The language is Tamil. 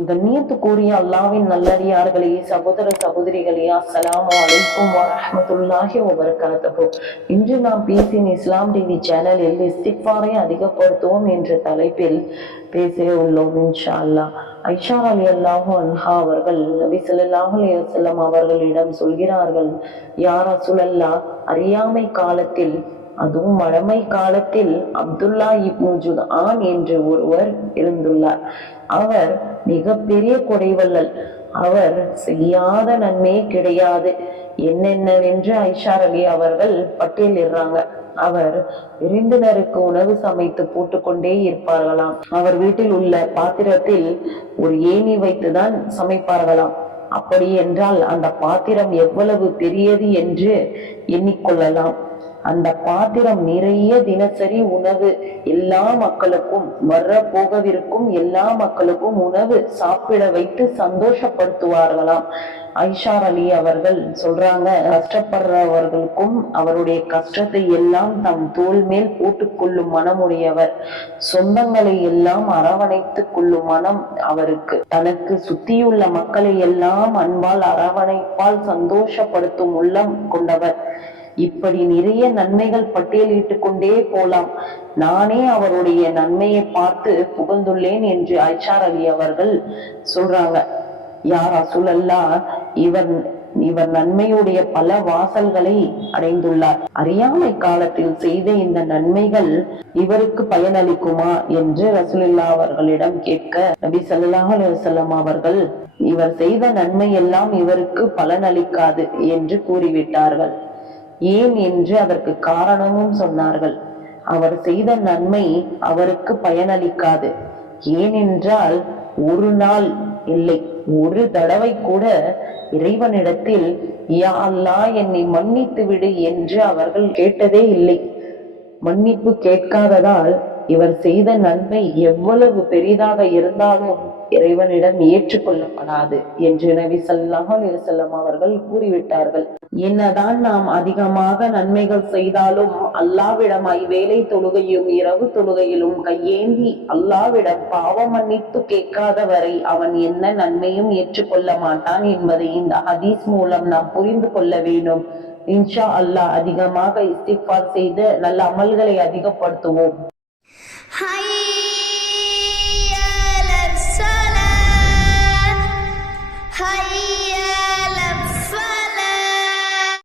கண்ணியத்துக்குரிய அல்லாவின் நல்லடியார்களே சகோதர சகோதரிகளே அஸ்ஸலாமு அலைக்கும் வரஹ்மத்துல்லாஹி வபரகாத்துஹு. இன்று நாம் பேசின இஸ்லாம் டிவி சேனலில் இஸ்திக்பாரை அதிகப்படுத்துவோம் என்ற தலைப்பில் பேச உள்ளோம் இன்ஷா அல்லா ஐஷா அலி அல்லாஹு அன்ஹா அவர்கள் நபி சொல்லாஹ் அலி அவர்களிடம் சொல்கிறார்கள் யாரா சுழல்லா அறியாமை காலத்தில் அதுவும் மழமை காலத்தில் அப்துல்லா இப்னு ஜுதான் என்று ஒருவர் இருந்துள்ளார். அவர் மிகப்பெரிய கொடைவல்லல் அவர் செய்யாத நன்மையே கிடையாது. என்னென்னவென்று ஐஷா ரவி அவர்கள் பட்டியலிடுறாங்க. அவர் விருந்தினருக்கு உணவு சமைத்து போட்டுக்கொண்டே இருப்பார்களாம். அவர் வீட்டில் உள்ள பாத்திரத்தில் ஒரு ஏணி வைத்துதான் சமைப்பார்களாம். அப்படி என்றால் அந்த பாத்திரம் எவ்வளவு பெரியது என்று எண்ணிக்கொள்ளலாம். அந்த பாத்திரம் நிறைய தினசரி உணவு. எல்லா மக்களுக்கும் வர்ற போகவிருக்கும் எல்லா மக்களுக்கும் உணவு சாப்பிட வைத்து சந்தோஷப்படுத்துவார்களாம். ஐஷார் அலி அவர்கள் சொல்றாங்க கஷ்டப்படுறவர்களுக்கும் அவருடைய கஷ்டத்தை எல்லாம் தம் தோல் மேல் போட்டுக்கொள்ளும் மனமுடையவர். சொந்தங்களை எல்லாம் அரவணைத்துக் கொள்ளும் மனம் அவருக்கு. தனக்கு சுத்தியுள்ள மக்களை எல்லாம் அன்பால் அரவணைப்பால் சந்தோஷப்படுத்தும் உள்ளம் கொண்டவர். இப்படி நிறைய நன்மைகள் பட்டியலிட்டுக் கொண்டே போலாம். நானே அவருடைய நன்மையை பார்த்து புகழ்ந்துள்ளேன் என்று ஐஷார் அலி அவர்கள் சொல்றாங்க. யார் அசுலல்லா இவர் இவர் நன்மையுடைய பல வாசல்களை அடைந்துள்ளார். அறியாமை காலத்தில் செய்த இந்த நன்மைகள் இவருக்கு பயனளிக்குமா என்று ரசூலுல்லா அவர்களிடம் கேட்க நபி சல்லாஹ் அலுவலம் அவர்கள் இவர் செய்த நன்மை எல்லாம் இவருக்கு பலனளிக்காது என்று கூறிவிட்டார்கள். ஏன் என்று அதற்கு காரணமும் சொன்னார்கள். அவர் செய்த நன்மை அவருக்கு பயனளிக்காது. ஏனென்றால் ஒரு நாள் இல்லை ஒரு தடவை கூட இறைவனிடத்தில் யா என்னை மன்னித்து விடு என்று அவர்கள் கேட்டதே இல்லை. மன்னிப்பு கேட்காததால் இவர் செய்த நன்மை எவ்வளவு பெரிதாக இருந்தாலும் இறைவனிடம் ஏற்றுக்கொள்ளப்படாது என்று நபி ஸல்லல்லாஹு அலைஹி அவர்கள் கூறிவிட்டார்கள். என்னதான் நாம் அதிகமாக நன்மைகள் செய்தாலும் அல்லாவிடமாய் வேலை தொழுகையும் இரவு தொழுகையிலும் கையேந்தி அல்லாவிடம் பாவ மன்னிப்பு கேட்காத வரை அவன் என்ன நன்மையும் ஏற்றுக்கொள்ள மாட்டான் என்பதை இந்த ஹதீஸ் மூலம் நாம் புரிந்து கொள்ள வேண்டும். இன்ஷா அல்லாஹ் அதிகமாக இஸ்திக்பார் செய்து நல்ல அமல்களை அதிகப்படுத்துவோம்.